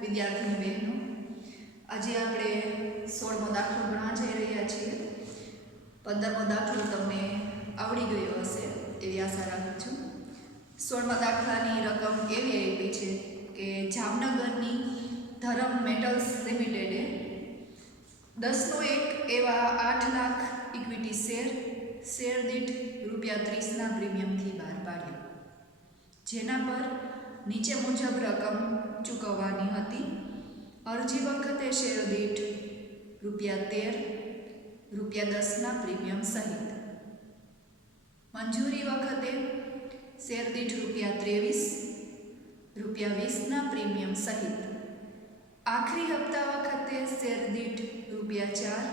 વિદ્યાર્થીની બહેનો, આજે આપણે 16મો દાખલો ગણવા જઈ રહ્યા છીએ. 15મો દાખલો તમને આવડી ગયો હશે એવી આશા રાખું છું. 16મા દાખલાની રકમ એવી આપી છે કે જામનગરની ધરમ મેટલ્સ લિમિટેડે 10/1 એવા 8 લાખ ઇક્વિટી શેર દીઠ ₹30ના પ્રીમિયમથી બહાર પાડ્યો, જેના પર નીચે મુજબ રકમ ચૂકવવાની હતી. અરજી વખતે શેર દીઠ ₹13, ₹10ના પ્રીમિયમ સહિત. મંજૂરી વખતે શેર દીઠ ₹23, ₹20ના પ્રીમિયમ સહિત. આખરી હપ્તા વખતે શેર દીઠ ₹4.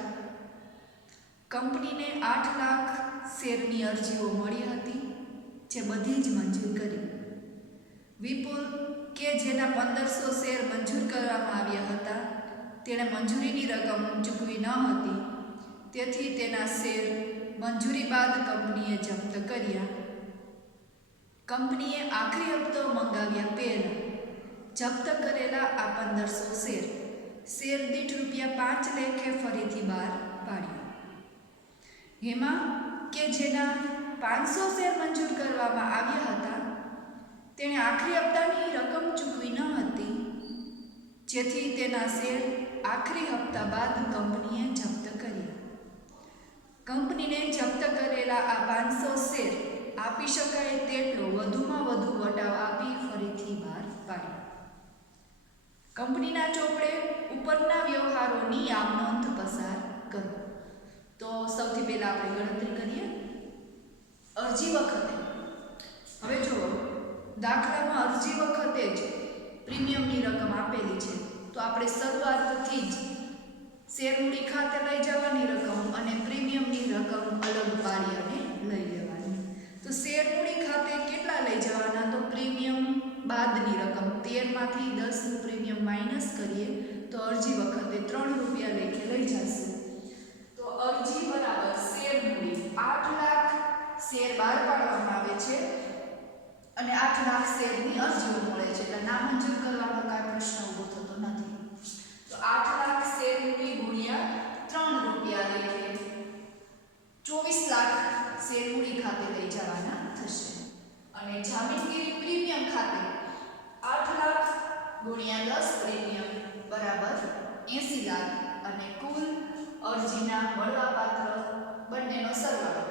કંપનીને 8 લાખ શેરની અરજીઓ મળી હતી, જે બધી જ મંજૂર કરી. વિપુલ કે જેના 1500 શેર મંજૂર કરવામાં આવ્યા હતા, તેણે મંજૂરીની રકમ ચૂકવી ન હતી, તેથી તેના શેર મંજૂરી બાદ કંપનીએ જપ્ત કર્યા. કંપનીએ આખરી હપ્તો મંગાવ્યા પહેલા જપ્ત કરેલા આ 1500 શેર દીઠ ₹5 લેખે ફરીથી બહાર પાડ્યા. હેમા કે જેના 500 શેર મંજૂર કરવામાં આવ્યા હતા, તેણે આખરી હપ્તાની રકમ ચૂકવી ન હતી, જેથી તેના શેર આખરી હપ્તા બાદ કંપનીએ જપ્ત કર્યા. કંપનીને જપ્ત કરેલા આ 500 શેર આપી શકાય તેટલો વધુમાં વધુ વટાવ આપી ફરીથી બહાર પાડ્યો. કંપનીના ચોપડે ઉપરના વ્યવહારોની આમ નોંધ પસાર કરો. તો સૌથી પહેલા આપણે ગણતરી કરીએ. અરજી વખતે, હવે જુઓ, દાખલામાં અરજી વખતે જ પ્રીમિયમની રકમ આપેલી છે, તો આપણે શરૂઆતથી જ શેર મૂડી ખાતે લઈ જવાની રકમ અને પ્રીમિયમની રકમ અલગ પાડી અને લઈ લેવાની. તો શેર મૂડી ખાતે કેટલા લઈ જવાના? તો પ્રીમિયમ બાદની રકમ 13માંથી 10નું પ્રીમિયમ માઇનસ કરીએ તો અરજી વખતે ₹3 લેખે લઈ જશે. તો અરજી બરાબર શેર મૂડી 8 લાખ શેર બહાર પાડવામાં આવે છે અને 8 લાખ શેરની અરજીઓ મળે છે, એટલે નામંજૂર કરવાનો કાંઈ પ્રશ્ન ઊભો થતો નથી. તો 8 લાખ શેર મૂડી ગુણ્યા ₹3 લેખે 24 લાખ શેર મૂડી ખાતે લઈ જવાના થશે. અને જામીનગીરી પ્રીમિયમ ખાતે 8 લાખ ગુણ્યા 10 પ્રીમિયમ બરાબર 80 લાખ અને કુલ અરજીના મળવાપાત્ર બંનેનો સરવાળો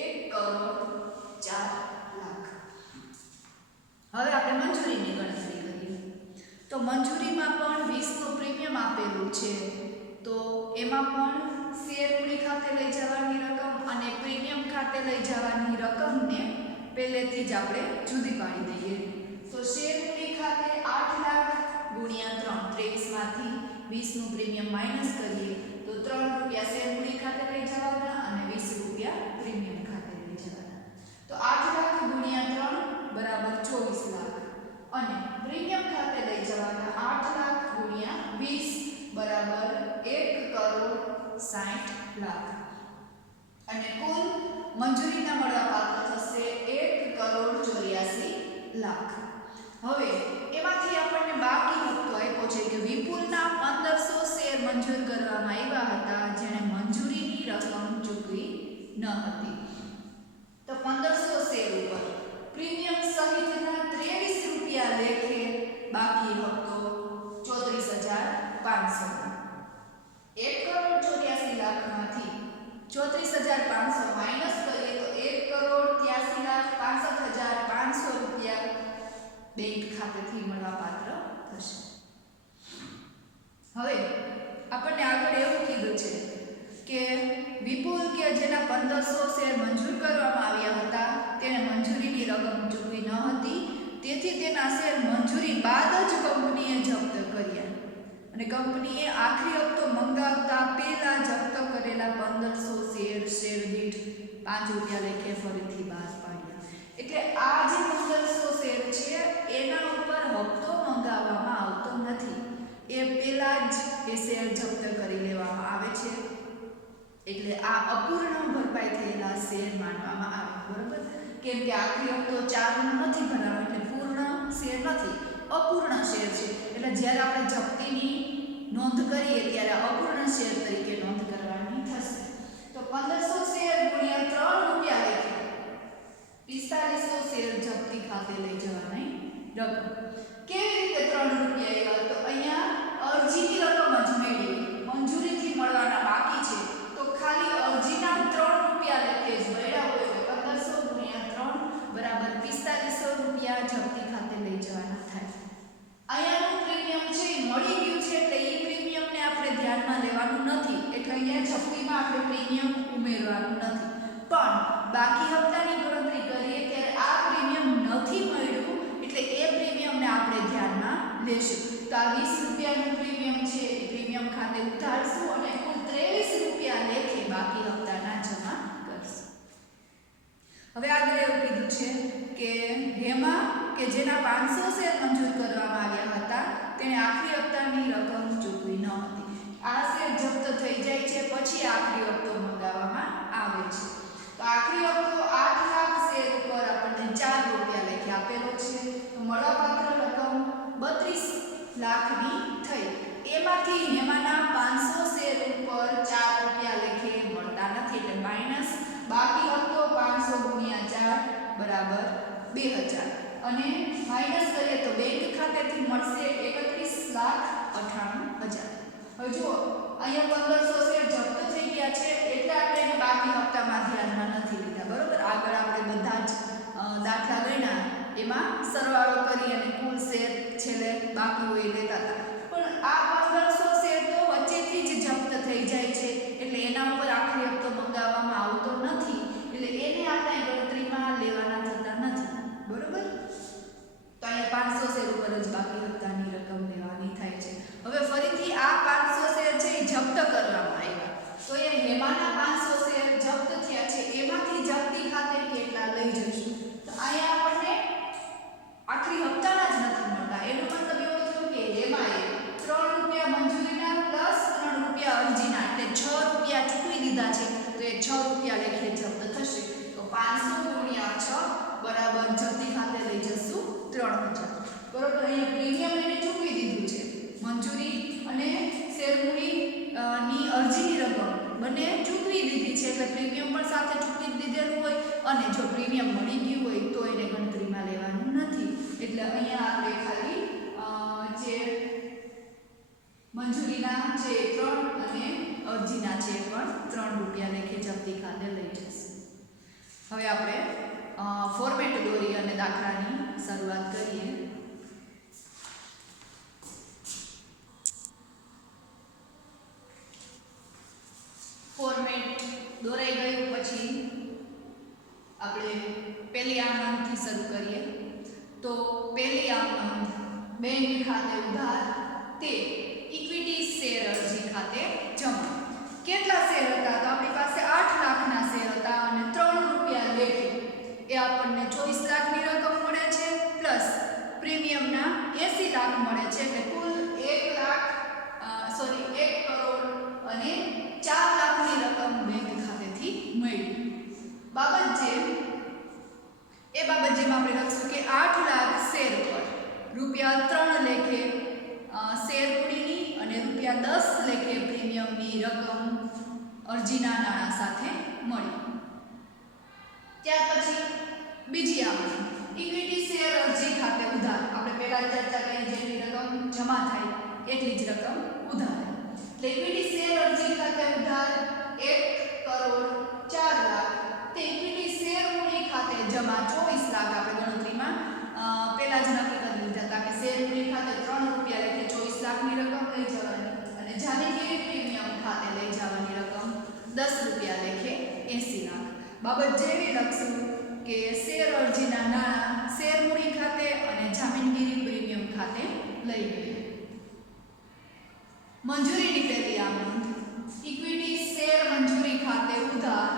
1,04,00,000. હવે આપણે મંજૂરીની ગણતરી કરીએ. તો મંજૂરીમાં પણ 20નું પ્રીમિયમ આપેલું છે, તો એમાં પણ શેર મૂડી ખાતે લઈ જવાની રકમ અને પ્રીમિયમ ખાતે લઈ જવાની રકમને પહેલેથી જ આપણે જુદી પાડી દઈએ. તો શેર મૂડી ખાતે 8 લાખ ગુણ્યા 3, 23માંથી 20નું પ્રીમિયમ માઇનસ કરીએ તો ₹3 શેર મૂડી ખાતે લઈ જવાના અને ₹20 પ્રીમિયમ ખાતે લઈ જવાના. તો 8 લાખ ગુણ્યા 3 બરાબર 24 લાખ અને પ્રીમિયમ ખાતે લઈ જવાના 8 લાખ ગુણ્યા 20 બરાબર 1,60,00,000 અને કુલ મંજૂરીના મળવાપાત્ર થશે 1,84,00,000. હવે એમાંથી આપણને બાકી હપ્તો આપ્યો છે કે વિપુલના 1500 શેર મંજૂર કરવામાં આવ્યા હતા, જેણે મંજૂરીની રકમ ચૂકવી ન હતી. તો 1500 શેર ઉપર પ્રીમિયમ સહિતના ₹23 લેખે બાકી હપ્તો 34,500. 1,84,00,000માંથી 34,500 માઇનસ કરીએ તો ₹1,83,65,500 બેંક ખાતેથી મળવાપાત્ર થશે. હવે આપણને આગળ એવું કીધું છે કે વિપુલ કે જેના 1500 શેર મંજૂર કરવામાં આવ્યા હતા, તેણે મંજૂરીની રકમ ચૂકવી ન હતી, તેથી તેના શેર મંજૂરી બાદ જ કંપનીએ જપ્ત કર્યા અને કંપનીએ આખરી હપ્તો મંગાવતા પહેલા જપ્ત કરેલા 1500 શેર દીઠ ₹5 લેખે ફરીથી બહાર પાડ્યા. એટલે આ જે 1500 શેર છે એના ઉપર હપ્તો મંગાવવામાં આવતો નથી, એ પહેલા જ એ શેર જપ્ત કરી લેવામાં આવે છે. એટલે આ અપૂર્ણ ભરપાઈ થયેલા શેર માનવામાં આવે, બરાબર? કેમ કે આખરી હપ્તો 4નો નથી ભરાવાનો, એટલે પૂર્ણ શેર નથી, અપૂર્ણ શેર છે. એટલે જ્યારે આપણે જપ્તીની નોંધ કરીએ ત્યારે અપૂર્ણ શેર તરીકે નોંધ કરવાની થશે. તો 1500 શેર ગુણ્યા 3 રૂપિયા લેખે 4500 શેર જપ્તી ખાતે લઈ જવાની રકમ. કેવી રીતે 3 રૂપિયા આવ્યા? તો અહીંયા અરજીની રકમ જ મેળવી, મંજૂરીથી મળવાના બાકી છે, તો ખાલી અરજીના 3 રૂપિયા લેખે જ મળ્યા હોય તો 1500 ગુણ્યા 3 બરાબર 4500 રૂપિયા જપ્તી ખાતે લઈ જવાના થાય. અહીંયાનું પ્રીમિયમ છે એ મળી ગયું છે એટલે એ પ્રીમિયમને આપણે ધ્યાનમાં લેવાનું નથી, એટલે અહીંયા જપ્તીમાં આપણે પ્રીમિયમ ઉમેરવાનું નથી. પણ બાકી હપ્તાની ગણતરી કરીએ ત્યારે આ પ્રીમિયમ નથી મળ્યું એટલે એ પ્રીમિયમને આપણે ધ્યાનમાં લેશું. તો આ 20 રૂપિયાનું પ્રીમિયમ છે એ પ્રીમિયમ ખાતે ઉતારશું અને કુલ 23 રૂપિયા લેખે બાકી હપ્તાના જમા કરશું. હવે આગળ એવું કીધું છે કે હેમા કે જેના 500 શેર મંજૂર કરવામાં આવ્યા હતા તેણે આખરી હપ્તાની રકમ ચૂકવી ન હતી. આ શેર જપ્ત થઈ જાય છે પછી આખરી હપ્તો મંગાવવામાં આવે છે. તો આખરી હપ્તો 8 લાખ શેર ઉપર આપણને 4 રૂપિયા લેખે આપેલો છે. તો મળવાપાત્ર રકમ 32 લાખની થઈ. એમાંથી હેમાના 500 શેર ઉપર 4 રૂપિયા લેખે મળતા નથી એટલે માઈનસ બાકી હપ્તો 500 ગુણ્યા 4 બરાબર 2000 અને માઈનસ કરીએ તો બેંક ખાતેથી મળશે 31,98,000. હવે જુઓ અહીંયા 1500 શેર જપ્ત થઈ ગયા છે એટલે આપણે એને બાકી હપ્તામાં ધ્યાનમાં નથી લીધા. બરોબર, આગળ આપણે બધા જ દાખલા ગણ્યા એમાં સરવાળો કરી અને કુલ શેર છેલ્લે બાકી હોય લેતા હતા. પણ આ 1500 શેર તો વચ્ચેથી જ જપ્ત થઈ જાય છે એટલે એના ઉપર આખરી હપ્તો મંગાવવામાં આવતો નથી એટલે એને આપણે ગણતરીમાં લેવાના થતા નથી. બરોબર, તો અહીંયા 500 શેર ઉપર જ બાકી હપ્તાની રકમ લેવાની થાય છે. હવે ફરીથી આ 500 શેર છે એ જપ્ત કરવામાં આવ્યા તો એ હેમાના 500 શેર જપ્ત થયા છે એમાંથી જપ્તી ખાતે કેટલા લઈ જઈશું. તો અહીંયા આપણને આખરી હપ્તાના જ નથી મળતા. એનો મતલબ એવો થયો કે હેમાએ 3 રૂપિયા મંજૂરીના પ્લસ 3 રૂપિયા અરજીના એટલે 6 રૂપિયા ચૂકવી દીધા છે તો એ 6 રૂપિયા લેખે જપ્ત થશે. તો 500 ગુણ્યા 6 બરાબર જપ્તી ખાતે લઈ જશું 3000. બરોબર, અહીંયા પ્રીમિયમ એને ચૂકવી દીધું છે, મંજૂરી અને શેરમૂડી ની અરજીની રકમ બંને ચૂકવી દીધી છે એટલે પ્રીમિયમ પણ સાથે ચૂકવી દીધેલું હોય અને જો પ્રીમિયમ મળી ગયું હોય તો એને ગણતરીમાં લેવાનું નથી. એટલે અહીંયા આપણે ખાલી જે મંજૂરીના છે 3 અને અરજીના છે પણ 3 રૂપિયા લેખે જપ્તી ખાતે લઈ જશે. હવે આપણે ફોર્મેટ દોરી અને દાખલાની શરૂઆત કરીએ. ફોર્મેટ દોરાઈ ગયું પછી આપણે પહેલી આમ નોંધથી શરૂ કરીએ. તો પહેલી આમ નોંધ બેંક ખાતે ઉધાર તે ઇક્વિટી શેર અરજી ખાતે જમા. કેટલા શેર હતા? તો આપણી પાસે 8 લાખના શેર હતા અને 3 રૂપિયા લેખે એ આપણને 24 લાખની રકમ મળે છે પ્લસ પ્રીમિયમના 80 લાખ મળે છે એટલે કુલ 1 કરોડ અને 4 લાખની રકમ બેંક ખાતેથી મળી. બાબત જેમાં આપણે લખશું કે 8 લાખ શેર પર રૂપિયા 3 લેખે શેર મૂડીની અને રૂપિયા 10 લેખે પ્રીમિયમની રકમ અરજીના નાણાં સાથે મળી. ત્યાર પછી બીજી આવડી ઇક્વિટી શેર અરજી ખાતે ઉધાર. આપણે પહેલા ચર્ચા કરી જેટલી રકમ જમા થાય એટલી જ રકમ ઉધાર. ઇક્વિટી શેર અરજી ખાતે ઉધાર 1 કરોડ 4 લાખ તે ઇક્વિટી શેર મૂડી ખાતે જમા 24 લાખ. આપણે ગણતરીમાં પહેલા જ નક્કી કરી લીધા હતા કે શેર મૂડી ખાતે 3 રૂપિયા લેખે 24 લાખની રકમ લઈ જવાની અને જામીનગીરી પ્રીમિયમ ખાતે લઈ જવાની રકમ 10 રૂપિયા લેખે 80 લાખ. બાબત જેવી લખશું કે શેર અરજીના નાણાં શેર મૂડી ખાતે અને જામીનગીરી પ્રીમિયમ ખાતે લઈ ગઈ. મંજૂરીની પહેલી આમ નોંધ ઇક્વિટી શેર મંજૂરી ખાતે ઉધાર.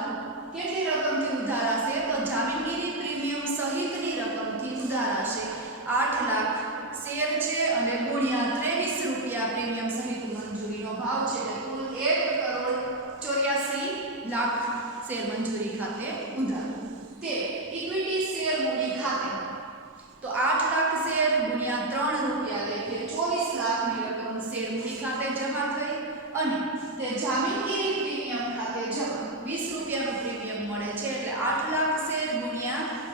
કેટલી રકમથી ઉધાર હશે? તો જામીનગીરી પ્રીમિયમ સહિતની રકમથી ઉધાર હશે. 8 લાખ શેર છે અને ગુણ્યા 23 રૂપિયા પ્રીમિયમ સહિત મંજૂરીનો ભાવ છે એટલે કુલ 1 કરોડ 84 લાખ શેર મંજૂરી ખાતે ઉધાર. તે ઇક્વિટી શેર મૂડી ખાતે તો 8 લાખ શેર ગુણ્યા 3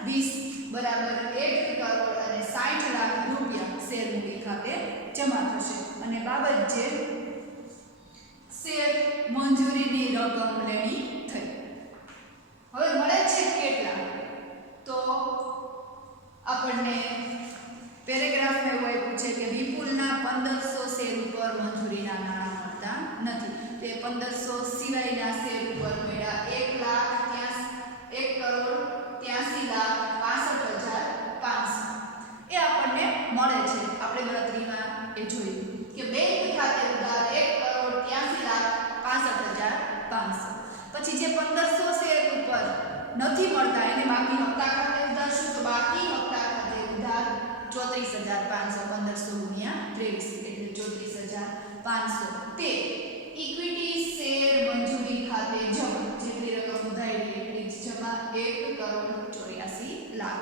20 બરાબર 1 કરોડ અને 60 લાખ રૂપિયા શેર મૂડી ખાતે જમા થશે અને બાબત જે શેર મંજૂરીની રકમ લેણી થઈ. હવે મળે છે કેટલા? તો આપણને પેરેગ્રાફમાં એવું આપ્યું છે કે વિપુલના 1500 શેર ઉપર મંજૂરીના નાણાં મળતા નથી. તે 1500 સિવાયના શેર ઉપર મળ્યા 1,83,65,65,500. એ આપણને મળે છે. આપણે ગણતરીમાં એ જોયું કે બેંક ખાતે ઉધાર 1,83,65,65,500. પછી જે 1500 શેર ઉપર નથી મળતા એને બાકી હપ્તા ખાતે ઉધાર શું? તો બાકી હપ્તા ખાતે ઉધાર 34,500 1500 ગુણ્યા 23 એટલે 34,500. તે ઇક્વિટી શેર મંજૂરી ખાતે જમા જેટલી રકમ ઉધારી એટલી જમા 1,84,00,000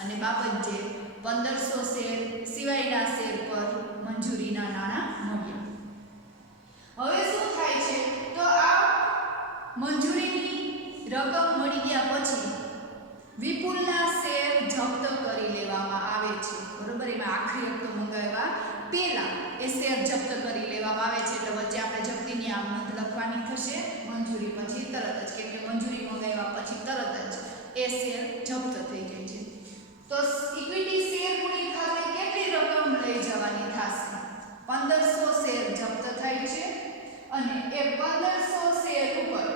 અને બાબત જે 1500 શેર સિવાયના શેર પર મંજૂરીના નાણાં મળ્યા. હવે શું થાય છે? તો આ મંજૂરીની રકમ મળી ગયા પછી વિપુલના શેર જપ્ત કરી લેવામાં આવે છે. બરોબર, એમાં આખરી હપ્તો મંગાવ્યા પહેલા એ શેર જપ્ત કરી લેવામાં આવે છે. એટલે વચ્ચે આપણે જપ્તીની આમ નોંધ લખવાની થશે મંજૂરી પછી તરત જ, કેમ કે મંજૂરી મંગાવ્યા પછી તરત જ એ શેર જપ્ત થઈ જાય છે. તો ઇક્વિટી શેર મૂડી ખાતે કેટલી રકમ લઈ જવાની થશે? 1500 શેર જપ્ત થાય છે અને એ 1500 શેર ઉપર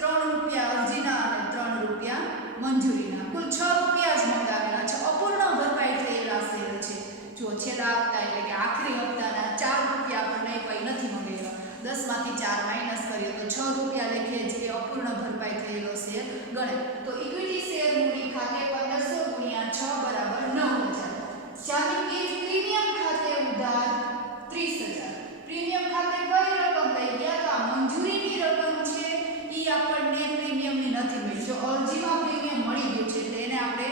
3 રૂપિયા અરજીના અને 3 રૂપિયા મંજૂરીના કુલ 6 રૂપિયા જ મંગાવેલા છે. અપૂર્ણ ભરપાઈ થયેલા શેર છે. જો છેલ્લા હપ્તા એટલે કે આખરી હપ્તાના 4 રૂપિયા આપણને કંઈ નથી મંગાવ્યા. 10 માંથી 4 માઈનસ કરીએ તો 6 રૂપિયા લેખે જે અપૂર્ણ ભરપાઈ થયેલો શેર ગણે. તો ઇક્વિટી શેર મૂડી ખાતે 1500 ગુણ્યા 6 બરાબર 9000. જામીનગીર પ્રીમિયમ ખાતે ઉધાર 30,000. પ્રીમિયમ ખાતે કઈ રકમ લઈ ગયા? તો આ મંજૂરીની રકમ છે ઈ આપણને પ્રીમિયમની નથી મળી. જો અરજીમાં પ્રીમિયમ મળી ગયું છે એટલે એને આપણે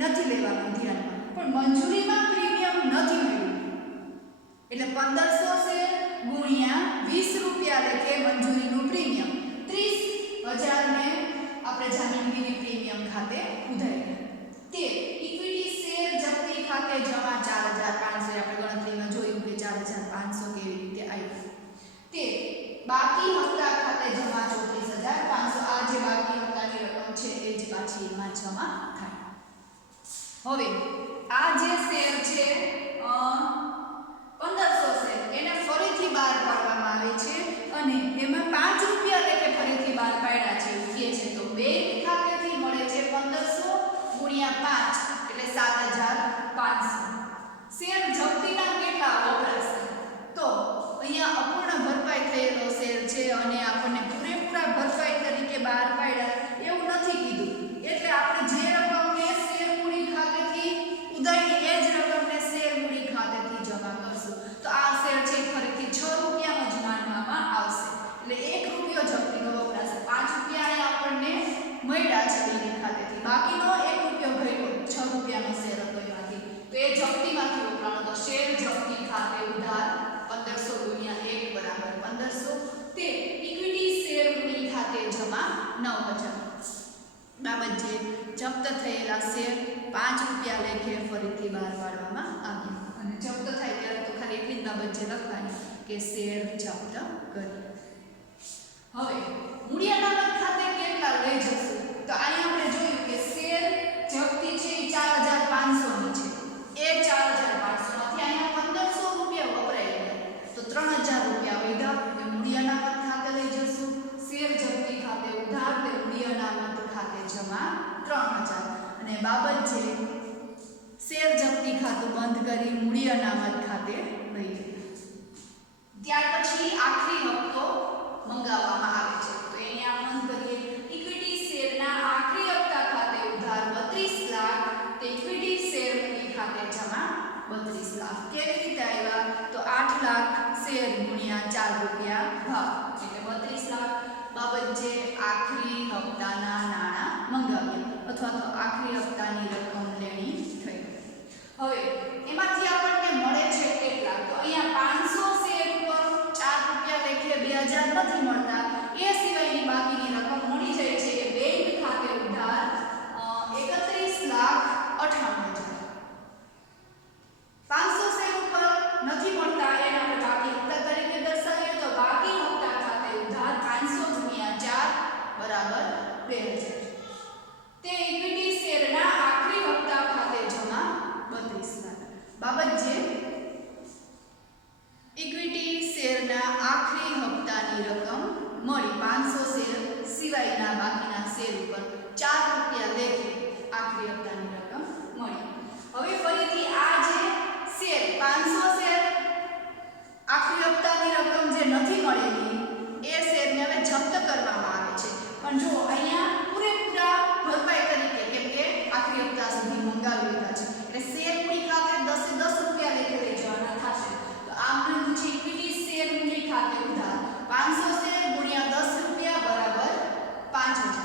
નથી લેવાનું ધ્યાનમાં, પણ મંજૂરીમાં પ્રીમિયમ નથી મળ્યું એટલે 1500 શેર ગુણ્યા 20 રૂપિયા લેખે મંજૂરીનું પ્રીમિયમ 30,000 ને આપણે જામીનગીરી પ્રીમિયમ ખાતે ઉધાર્યા. તે ઇક્વિટી શેર જપ્તી ખાતે જમા 4,500. આપણે ગણતરીમાં જોયું કે 4,500 કેવી રીતે આવ્યું. તે બાકી હપ્તા ખાતે જમા 34,500. આ જે બાકી હપ્તાની રકમ છે એ જ પાછી એમાં જમા થાય. હવે આ જે શેર છે 1500 શેર એને ફરીથી બહાર પાડવામાં આવે છે અને એમાં 5 રૂપિયા લેખે ફરીથી બહાર પાડ્યા છે એવું કહે છે. તો બેંક ખાતેથી મળે છે 1500 ગુણ્યા 5 એટલે 7,500. શેર જપ્તીના કેટલા વપરાશે? તો અહીંયા અપૂર્ણ ભરપાઈ થયેલો શેર છે અને આપણને પૂરેપૂરા ભરપાઈ તરીકે બહાર પાડ્યા એવું નથી કીધું. એટલે આપણે જે રકમને શેર મૂડી ખાતેથી ઉધારી એ જ રકમને શેર મૂડી ખાતેથી જમા કરશું. તો આ શેર છે ફરીથી 6 રૂપિયાનો જ માનવામાં આવશે. એટલે 1 રૂપિયો જપ્તીનો વપરાશે. 5 રૂપિયા આપણને મળ્યા છે બેંક ખાતેથી, બાકીનો 1 રૂપિયો ગયો 6 રૂપિયાનો શેર હતો એમાંથી, તો એ જપ્તીમાંથી વપરાણો. તો શેર જપ્તી ખાતે ઉધાર 1500 ગુણ્યા 1 બરાબર 1500. તે ઇક્વિટી શેર મૂડી ખાતે જમા 9,000. બાબત જે જપ્ત થયેલા શેર 5 રૂપિયા લેખે ફરીથી બહાર પાડવામાં આવ્યા અને જપ્ત થાય ત્યારે તો ખાલી એટલી જ બાબત જે લખવાની કે શેર જપ્ત કરી. હવે મૂડી અનામત ખાતે કેટલા લઈ જશું? તો અહીંયા આપણે જોયું કે શેર જપ્તી છે એ 4,500 ની છે. એ 4,500 માંથી અહીંયા 1500 રૂપિયા વપરાઈ ગયા તો 3,000 રૂપિયા વધ્યા. એ મૂડી અનામત ખાતે લઈ જશું. શેર જપ્તી ખાતે ઉધાર તે મૂડી અનામત ખાતે જમા 3,000 અને બાબત જે શેર જપ્તી ખાતું બંધ કરી મૂડી અનામત ખાતે લઈ ગયા. ત્યાર પછી આખરી હપ્તો મંગાવવામાં આવે છે. તો એને આપણે નોંધ કરીએ. ઇક્વિટી શેરના આખરી હપ્તા ખાતે ઉધાર 32 લાખ તે ઇક્વિટી શેર મૂડી ખાતે જમા 32 લાખ. કેવી રીતે આવ્યા? તો 8 લાખ શેર ગુણ્યા 4 રૂપિયા ભાવ એટલે 32 લાખ. બાબત જે આખરી હપ્તાના નાણાં મંગાવ્યા અથવા તો આખરી હપ્તાની રકમ લેણી થઈ. હવે એમાંથી આપણને મળે છે કેટલા? તો અહીંયા 500 શેર ઉપર 4 રૂપિયા લેખે 2,000 નથી મળતા. એ સિવાયની બાકીની રકમ મળી જાય છે. એ બેંક ખાતે ઉધાર 31 લાખ શેર ઉપર 4 રૂપિયા લેખે આખરી હપ્તાની રકમ મળી. હવે ફરીથી આ જે શેર 500 શેર આખરી હપ્તાની રકમ જે નથી મળેલી એ શેરને હવે જપ્ત કરવામાં આવે છે. પણ જો અહીંયા પૂરેપૂરા ભરપાઈ તરીકે કેમ કે આખરી હપ્તા સુધી મંગાવી લીધા છે એટલે શેર મૂડી ખાતે 10 10 રૂપિયા લેખે લઈ જવાના થશે. તો આમ બન્યું છે ઇક્વિટી શેર મૂડી ખાતે ઉધાર 500 શેર ગુણ્યા 10 રૂપિયા બરાબર 5000.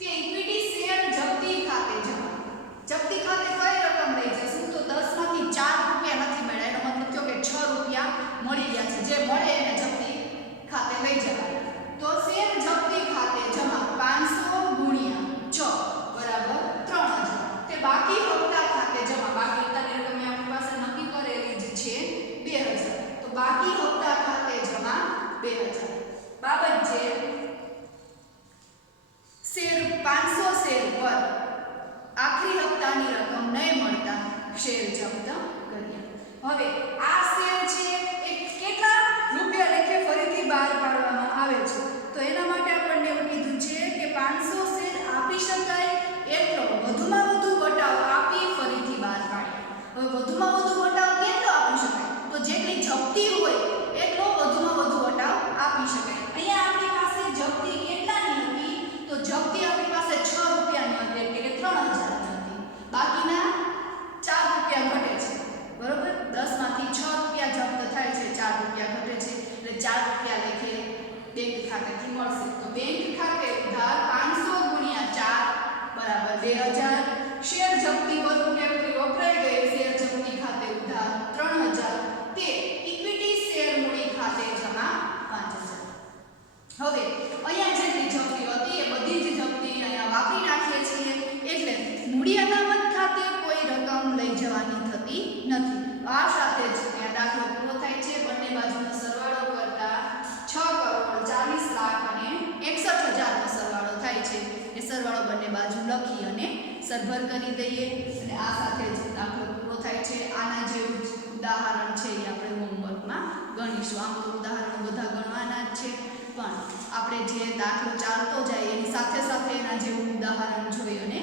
તે ઇક્વિટી શેર જપ્તી ખાતે જમા. જપ્તી ખાતે કઈ રકમ લઈ જશું તો 10 માંથી 4 રૂપિયા નથી મળ્યા એનો મતલબ થયો કે 6 રૂપિયા મળી ગયા છે. જે મળે એને જપ્તી ખાતે લઈ જવાના. તો શેર જપ્તી ખાતે જમા 500 ગુણ્યા 6 બરાબર 3000. તે બાકી હપ્તા ખાતે જમા. બાકી હપ્તાની રકમ આપણી પાસે નક્કી કરેલી જ છે 2000. તો બાકી હપ્તા ખાતે જમા 2000. બાબત જે શેર 500 શેર પર આખરી હપ્તાની રકમ નહીં મળતા શેર જપ્ત કર્યા. હવે આ શેર છે એ કેટલા રૂપિયા લેખે ફરીથી બહાર પાડવામાં આવે છે તો એના માટે આપણને એવું કીધું છે કે 500 શેર આપી શકાય એટલો વધુમાં વધુ વટાવ આપી ફરીથી બહાર પાડે. હવે વધુમાં વધુ વટાવ કેટલો આપી શકાય તો જેટલી જપ્તી હોય એટલો વધુમાં વધુ વટાવ આપી શકાય. અહીંયા આપણી પાસે જપ્તી કેટલાની હતી તો જપ્તી આપણી પાસે 6 રૂપિયાની હતી એટલે કે 3000 ની હતી. બાકીના 4 રૂપિયા ઘટે છે બરોબર. 10 માંથી 6 રૂપિયા જપ્ત થાય છે 4 રૂપિયા ઘટે છે એટલે 4 રૂપિયા લેખે બેંક ખાતેથી મળશે. તો બેંક ખાતે ઉધાર 500 ગુણ્યા 4 બરાબર 2000. શેર જપ્તી પર રૂપિયા વપરાઈ ગઈ શેર જપ્તી ખાતે ઉધાર 3000. તે ઇક્વિટી શેર મૂડી ખાતે જમા 5000. હવે અહીંયા જેટલી જપ્તી હતી એ બધી જ જપ્તી અહીંયા વાપરી નાખીએ છીએ એટલે મૂડી અનામત ખાતે કોઈ રકમ લઈ જવાની થતી નથી. આ સાથે જ અહીંયા દાખલો પૂરો થાય છે. બંને બાજુનો સરવાળો કરતા 6,40,00,000 અને 61,000 નો સરવાળો થાય છે. એ સરવાળો બંને બાજુ લખી અને સરભર કરી દઈએ અને આ સાથે જ દાખલો પૂરો થાય છે. આના જેવું જ ઉદાહરણ છે એ આપણે હોમવર્કમાં ગણીશું. આમ તો ઉદાહરણો બધા ગણવાના જ છે પણ આપણે જે દાખલો ચાલતો જાય એની સાથે સાથે એના જેવું ઉદાહરણ જોઈ અને